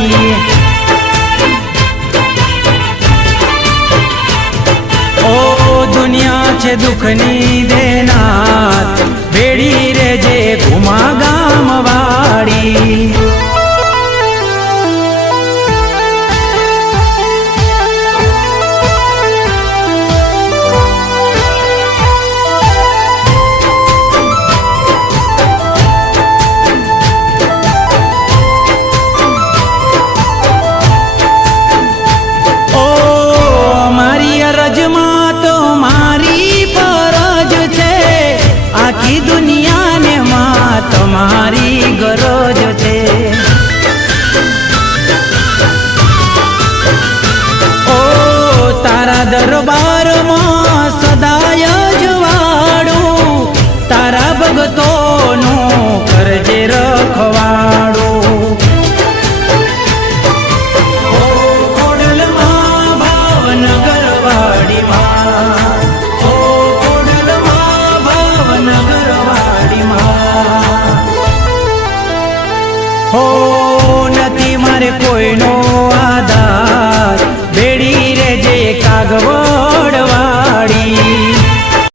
વાડી ઓ દુનિયા છે દુઃખની દેનાર ભેડી રે જે ઘુમા ગામ વાડી દુનિયાને માં તમારી ગરજ છે ઓ તારા દરબારમાં સદાય જવાડું તારા ભગતોનું કરજે રખવાડું ઓ ખોડલમાં ભાવનગર વાડીમાં હો નથી મારે કોઈનો